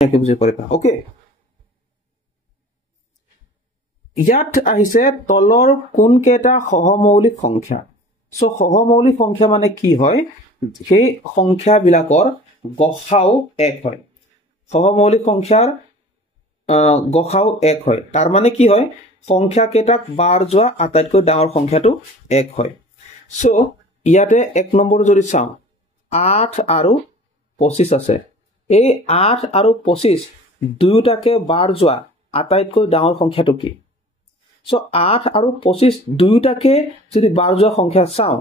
একে বুজি পাৰিবা ওকে ইয়াত আহিছে তলৰ কোন কেইটা সহমৌলিক সংখ্যা সো সহমৌলিক সংখ্যা মানে কি হয় সেই সংখ্যা বিলাকৰ গসাউ 1 হয় সহমৌলিক সংখ্যাৰ গসাউ 1 হয় তাৰ মানে কি হয় সংখ্যা কেইটাক বাৰ যোৱা আটাইতকৈ ডাঙৰ সংখ্যাটো 1 হয় সো ইয়াতে 1 নম্বৰ যদি চাও 8 আৰু 25 আছে এই 8 আৰু 25 দুয়োটাকে বাৰ যোৱা আটাইতকৈ ডাঙৰ সংখ্যাটো কি সো 8 আৰু 25 দুয়োটাকে যদি বাৰ যোৱা সংখ্যা চাও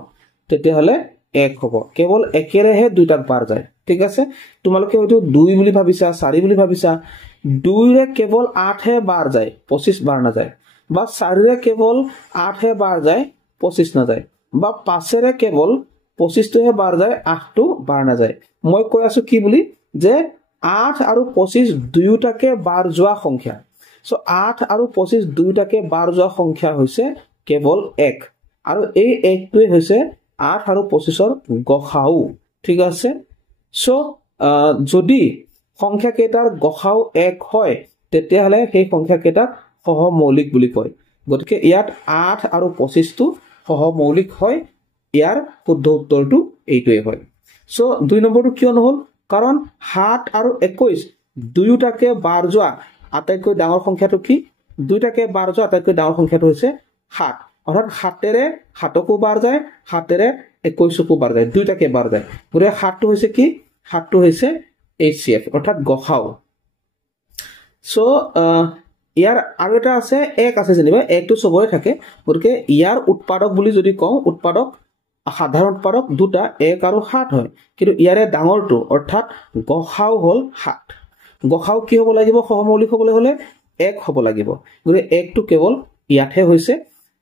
তেতিয়া হলে 1 হ'ব কেৱল একেৰেহে দুইটাক বাৰ যায় ঠিক আছে তোমালোকে হয়তো 2 বুলি ভাবিছা 4 বুলি ভাবিছা 2 ৰে কেৱল 8 হে বাৰ যায় 25 বাৰ না যায় বা 4 ৰে কেৱল 8 হে বাৰ যায় 25 না যায় বা 5 ৰে কেৱল 25 টো হে বাৰ যায় 8 টো বাৰ না যায় মই কৈ আছো কি বুলি যে 8 আৰু 25 দুয়োটাকে বাৰ যোৱা সংখ্যা সো 8 আৰু 25 দুয়োটাকে বাৰ যোৱা সংখ্যা হৈছে কেৱল 1 আৰু এই 1 টোই হৈছে 8 আৰু 25 ৰ গসাউ ঠিক আছে সো যদি সংখ্যা কেইটাৰ গসাউ 1 হয় তেতিয়া হলে সেই সংখ্যা কেইটাক সহমৌলিক বুলি কয় গতিকে ইয়াত 8 আৰু 25 টো সহমৌলিক হয় ইয়াৰ শুদ্ধ উত্তৰটো এইটোই হয় সো 2 নম্বৰটো কিয় নহল কাৰণ 7 আৰু 21 দুয়োটাকে বাৰ যোৱা আটাইতকৈ ডাঙৰ সংখ্যাটো কি দুইটাকে বাৰ যোৱা আটাইতকৈ ডাঙৰ সংখ্যাটো হৈছে 7 অৰ্থাৎ 7 ৰে 7 কো বাৰ যায় 7 ৰে 21 কো বাৰ যায় দুইটাকে বাৰ যায় গৰে 7 টো হৈছে কি 7 টো হৈছে HCF অৰ্থাৎ গসাউ সো ইয়াৰ আৰু এটা আছে 1 আছে যেনিবা 1 টো সবৰে থাকে গতিকে ইয়াৰ উৎপাদক বুলি যদি কওঁ উৎপাদক সাধাৰণ উৎপাদক দুটা 1 আৰু 7 হয় কিন্তু ইয়াৰে ডাঙৰটো অৰ্থাৎ গসাউ হল 7 গসাউ কি হ'ব লাগিব সহমৌলিক হ'বলৈ হলে 1 হ'ব লাগিব গতিকে 1 টো কেৱল ইয়াতহে হৈছে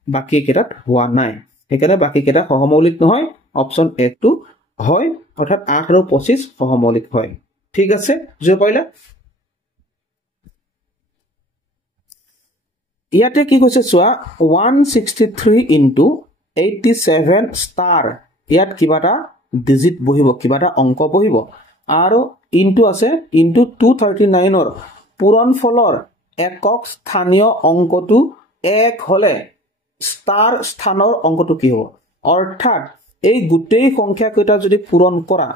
বাকি কেইটাত হোৱা নাই সেইকাৰণে বাকি কেইটা সহমৌলিক নহয় অপচন 1 টো হয় অৰ্থাৎ 8 আৰু 25 সহমৌলিক হয় ঠিক আছে বুজি পাইলা ইয়াতে কি কৈছে চোৱা 163 into 87 star ইয়াত কিবাটা ডিজিট বহিব কিবাটা অংক বহিব আৰু ইনটু আছে ইনটু 239 ৰ পূৰণফলৰ একক স্থানীয় অংকটো 1 হলে স্টাৰ স্থানৰ অংকটো কি হ'ব অৰ্থাৎ এই গোটেই সংখ্যা কেইটা যদি পূৰণ কৰা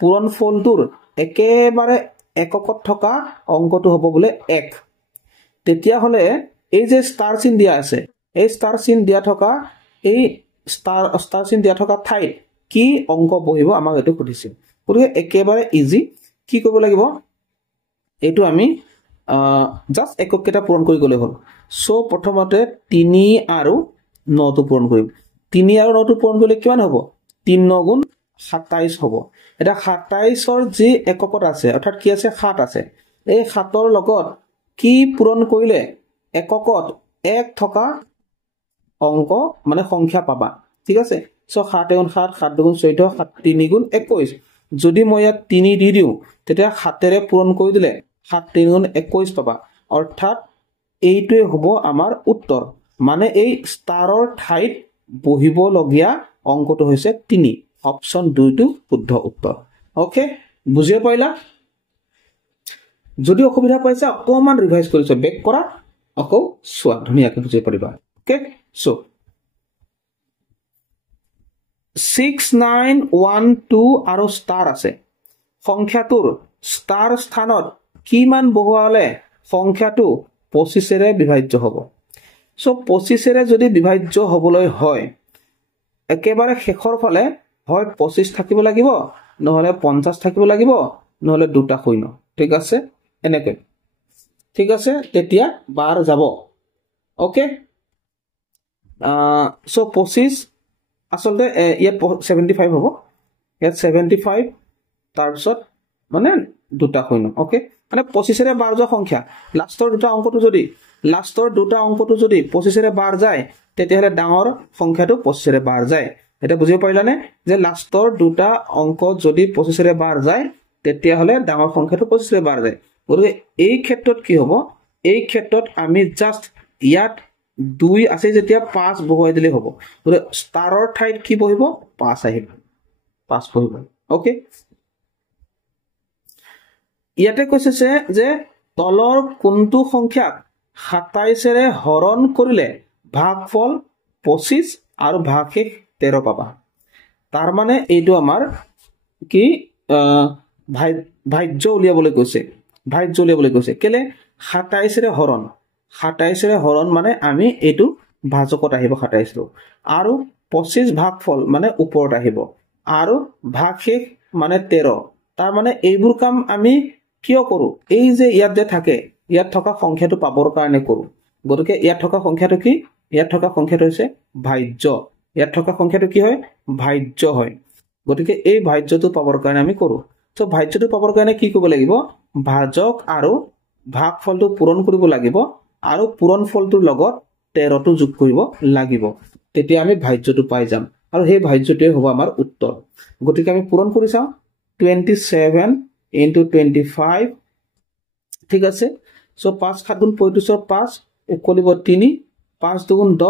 পূৰণফলটোৰ একেবাৰে এককত থকা অংকটো হ'ব বলে 1 তেতিয়া হলে এই যে স্টাৰ চিন দিয়া আছে এই স্টাৰ চিন দিয়া থকা এই স্টাৰ চিন দিয়া থকা ঠাইত কি অংক বহিব আমাক এটো সুধিছিল গতিকে একেবাৰে ইজি কি কৰিব লাগিব এটো আমি জাস্ট একক কেটা পূৰণ কৰি গলে হ'ল সো প্ৰথমতে 3 আৰু 9 টো পূৰণ কৰিম 3 আৰু 9 টো পূৰণ কৰিলে কিমান হ'ব 3 9 গুণ 27 হ'ব এটা 27 ৰ যি এককত আছে অৰ্থাৎ কি আছে 7 আছে এই 7 ৰ লগত কি পূৰণ কৰিলে এককত 1 থকা অংক মানে সংখ্যা পাবা ঠিক আছে সো 7 গুণ 7 7 গুণ 14 7 3 গুণ 21 যদি মই ইয়াত 3 দি দিও তেতিয়া 7 ৰে পূৰণ কৰি দিলে 7 3 গুণ 21 পাবা অৰ্থাৎ এইটোৱে হ'ব আমাৰ উত্তৰ মানে এই ষ্টাৰৰ ঠাইত বহিব লগিয়া অংকটো হৈছে 3 অপচন 2 টো শুদ্ধ উত্তৰ ওকে বুজিয়ে পাইলা যদি অসুবিধা পাইছা অকমান ৰিভাইজ কৰিছো বেক কৰা আকৌ সোৱা ধুনিয়াকৈ বুজি পাৰিবা ওকে সো 6912 আৰু ষ্টাৰ আছে সংখ্যাটোৰ ষ্টাৰ স্থানত কিমান বহুৱালে সংখ্যাটো 25 ৰে বিভাজ্য হ'ব সো 25 ৰে যদি বিভাজ্য হ'বলৈ হয় একেবাৰে শেষৰ ফালে হয় 25 থাকিব লাগিব নহলে 50 থাকিব লাগিব নহলে দুটা শূন্য ঠিক আছে এনেকৈ ঠিক আছে তেতিয়া বাৰ যাব ওকে সো 25 আসলে ইয়াত 75 হ'ব ইয়াত 75 তাৰপিছত মানে দুটা শূন্য ওকে মানে 25 ৰে বাৰ যোৱা সংখ্যা লাষ্টৰ দুটা অংকটো যদি 25 ৰে বাৰ যায় তেতিয়া হলে ডাঙৰ সংখ্যাটো 25 ৰে বাৰ যায় এটা বুজিব পাৰিলানে যে লাষ্টৰ দুটা অংক যদি 25 ৰে বাৰ যায় তেতিয়া হলে ডাঙৰ সংখ্যাটো 25 ৰে বাৰ যায় গতিকে এই ক্ষেত্ৰত কি হ'ব এই ক্ষেত্ৰত আমি জাস্ট ইয়াত 2 আছে যেতিয়া 5 বহুৱাই দিলে হ'ব গতিকে ষ্টাৰৰ ঠাইত কি বহিব 5 আহিব 5 বহিব ওকে ইয়াতে কৈছে যে তলৰ কোনটো সংখ্যাক 27ৰে হৰণ কৰিলে ভাগফল 25 আৰু ভাগশেষ 13 পাবা তাৰ মানে এইটো আমাৰ কি ভাজ্য উলিয়াবলৈ কৈছে কেলে 27ৰে হৰণ মানে আমি এইটো ভাজকত আহিব 27 আৰু 25 ভাগফল মানে ওপৰত আহিব আৰু ভাগশেষ মানে 13 তাৰ মানে এইবোৰ কাম আমি কিয় কৰো এই যে ইয়াত যে থাকে ইয়াত থকা সংখ্যাটো পাবৰ কাৰণে কৰো গতিকে ইয়াত থকা সংখ্যাটো কি ইয়াত থকা সংখ্যাটো হৈছে ভাজ্য ইয়াত থকা সংখ্যাটো কি হয় ভাজ্য হয় গতিকে এই ভাজ্যটো পাবৰ কাৰণে আমি কৰো তো ভাজ্যটো পাবৰ কাৰণে কি কৰিব লাগিব ভাজক আৰু ভাগফলটো পূৰণ কৰিব লাগিব আৰু পূৰণ ফলটোৰ লগত 13টো যোগ কৰিব লাগিব তেতিয়া আমি ভাজ্যটো পাই যাম আৰু সেই ভাজ্যটোৱে হ'ব আমাৰ উত্তৰ গতিকে আমি পূৰণ কৰি চাওঁ 27 into 25 ঠিক আছে সো 5 7 গুণ 35 5 উকলিব 3 5 2 গুণ 10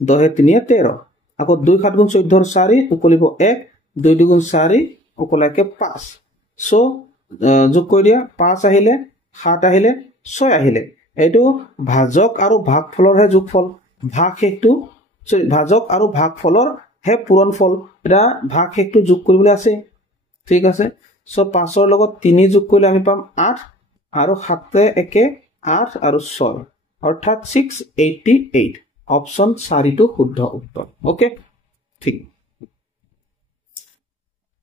10 3 13 আকৌ 2 7 গুণ 14 4 উকলিব 1 2 2 গুণ 4 উকলাকে 5 সো যোগ কৰি দিয়া 5 আহিলে 7 আহিলে 6 আহিলে এইটো ভাজক আৰু ভাগফলৰ হে যোগফল ভাগশেষটো ভাজক আৰু ভাগফলৰ হে পূৰণফল এটা ভাগশেষটো যোগ কৰিবলৈ আছে ঠিক আছে সো 5 ৰ লগত 3 যোগ কৰিলে আমি পাম 8 আৰু 7 একে 8 আৰু 6 অৰ্থাৎ 688 অপচন 4 টো শুদ্ধ উত্তৰ ওকে ঠিক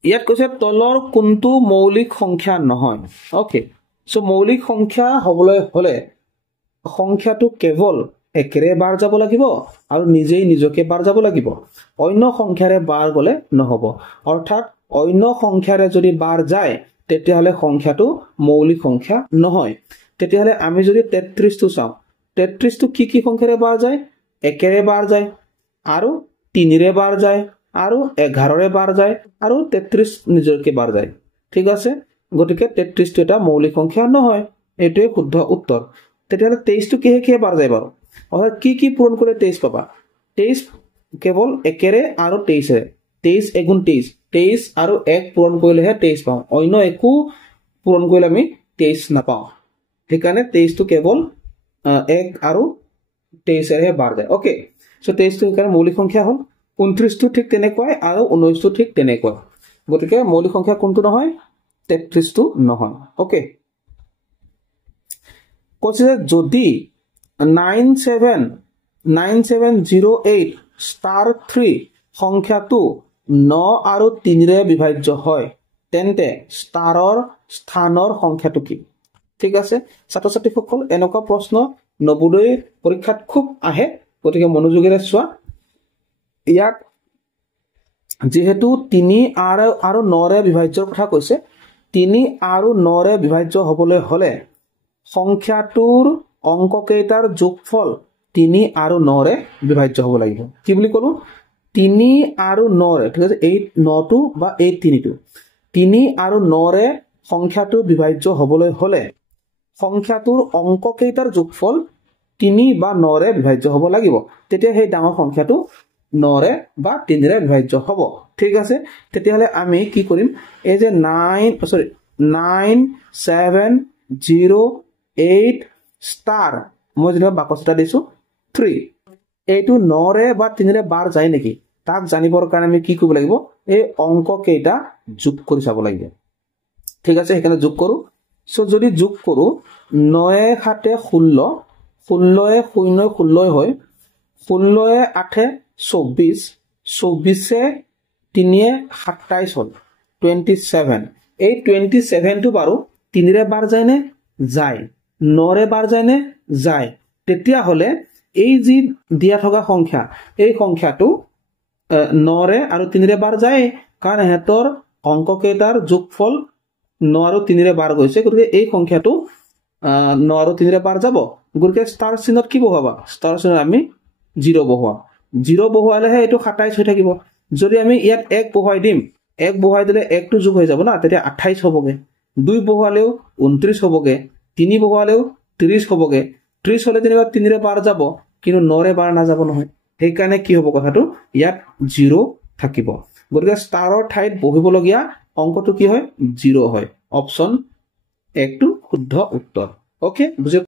ইয়াত কৈছে তলৰ কোনটো মৌলিক সংখ্যা নহয় ওকে সো মৌলিক সংখ্যা হ'বলৈ হলে সংখ্যাটো কেৱল একেৰে বাৰ যাব লাগিব আৰু নিজেই নিজকে বাৰ যাব লাগিব অন্য সংখ্যাৰে বাৰ গলে নহব অৰ্থাৎ অন্য সংখ্যাৰে যদি বাৰ যায় তেতিয়াহলে সংখ্যাটো মৌলিক সংখ্যা নহয় তেতিয়াহলে আমি যদি 33 টো চাও 33 টো কি সংখ্যাৰে বাৰ যায় একেৰে বাৰ যায় আৰু 3 ৰে বাৰ যায় আৰু 11 ৰে বাৰ যায় আৰু 33 নিজকে বাৰ যায় ঠিক আছে গতিকে 33 টো এটা মৌলিক সংখ্যা নহয় এটোৱে শুদ্ধ উত্তৰ তেতিয়াহলে 23 টো কিহে বাৰ যায় বাৰু অৰ্থাৎ কি পূৰণ কৰিলে 23 পাবা 23 কেৱল একেৰে আৰু 23 ৰে 23 এগুণ 23 23 আৰু 1 পূৰণ কৰিলেহে 23 পাওঁ অন্য একো পূৰণ কৰিলে আমি 23 নাপাওঁ সেইকাৰণে 23 টো কেৱল 1 আৰু 23 ৰে বাৰ যায় ওকে সো 23 টো কাৰণ মৌলিক সংখ্যা হ'ল 29 টো ঠিক তেনেকৈ আৰু 19 টো ঠিক তেনেকৈ গতিকে মৌলিক সংখ্যা কোনটো নহয় 33 টো নহয় ওকে কৈছে যদি 9708*3 সংখ্যাটো 9 আৰু 3 ৰে বিভাজ্য হয় তেন্তে ষ্টাৰৰ স্থানৰ সংখ্যাটো কি ঠিক আছে ছাত্ৰ ছাত্ৰীসকল এনেকুৱা প্ৰশ্ন নবোদয় পৰীক্ষাত খুব আহে গতিকে মনোযোগেৰে চোৱা ইয়াত যেহেতু 3 আৰু 9 ৰে বিভাজ্যৰ কথা কৈছে 3 আৰু 9 ৰে বিভাজ্য হ'বলৈ হলে সংখ্যাটোৰ অংক কেইটাৰ যোগফল 3 আৰু 9 ৰে বিভাজ্য হ'ব লাগিব কি বুলি কলো 3 আৰু 9 ৰে ঠিক আছে এই 9 টো বা এই 3 টো 3 আৰু 9 ৰে সংখ্যাটো বিভাজ্য হ'বলৈ হলে সংখ্যাটোৰ অংক কেইটাৰ যোগফল 3 বা 9 ৰে বিভাজ্য হ'ব লাগিব তেতিয়া সেই ডাঙৰ সংখ্যাটো 9 ৰে বা 3 ৰে বিভাজ্য হ'ব ঠিক আছে তেতিয়াহলে আমি কি কৰিম এই যে 9708 ষ্টাৰ মই যেনিবা বাকচটা দিছো 3 এইটো 9 ৰে বা 3 ৰে বাৰ যায় নেকি তাক জানিবৰ কাৰণে আমি কি কৰিব লাগিব এই অংক কেইটা যোগ কৰি চাব লাগিব ঠিক আছে সেইকাৰণে যোগ কৰো সো যদি যোগ কৰো 9 7 16 16 0 16 হয় 16 8 24 24 3 27 হল 27 এই 27 টো বাৰু 3 ৰে বাৰ যায় নে যায় 9 ৰে বাৰ যায় নে যায় তেতিয়া হলে এই যি দিয়া থকা সংখ্যা এই সংখ্যাটো 9 ৰে আৰু 3 ৰে বাৰ যায় কাৰণ হেতৰ অংক কেইটাৰ যোগফল 9 আৰু 3 ৰে বাৰ গৈছে গতিকে এই সংখ্যাটো 9 আৰু 3 ৰে বাৰ যাব গতিকে ষ্টাৰ চিহ্নত কি বহাবা ষ্টাৰ চিহ্নত আমি 0 বহাম 0 বহালেহে এটো 27 হৈ থাকিব যদি আমি ইয়াত 1 বহাই দিম 1 বহাই দিলে 1 টো যোগ হৈ যাব না তেতিয়া 28 হ'বগে 2 বহালেও 29 হ'বগে 3 বহালেও 30 হ'বগে 30 হলে যেনিবা 3 ৰে বাৰ যাব কিন্তু 9 ৰে বাৰ না যাব নহয় সেইকাৰণে কি হ'ব কথাটো ইয়াত 0 থাকিব গতিকে ষ্টাৰৰ ঠাইত বহিবলগীয়া অংকটো কি হয় 0 হয় অপচন 1টো শুদ্ধ উত্তৰ। অ'কে, বুজি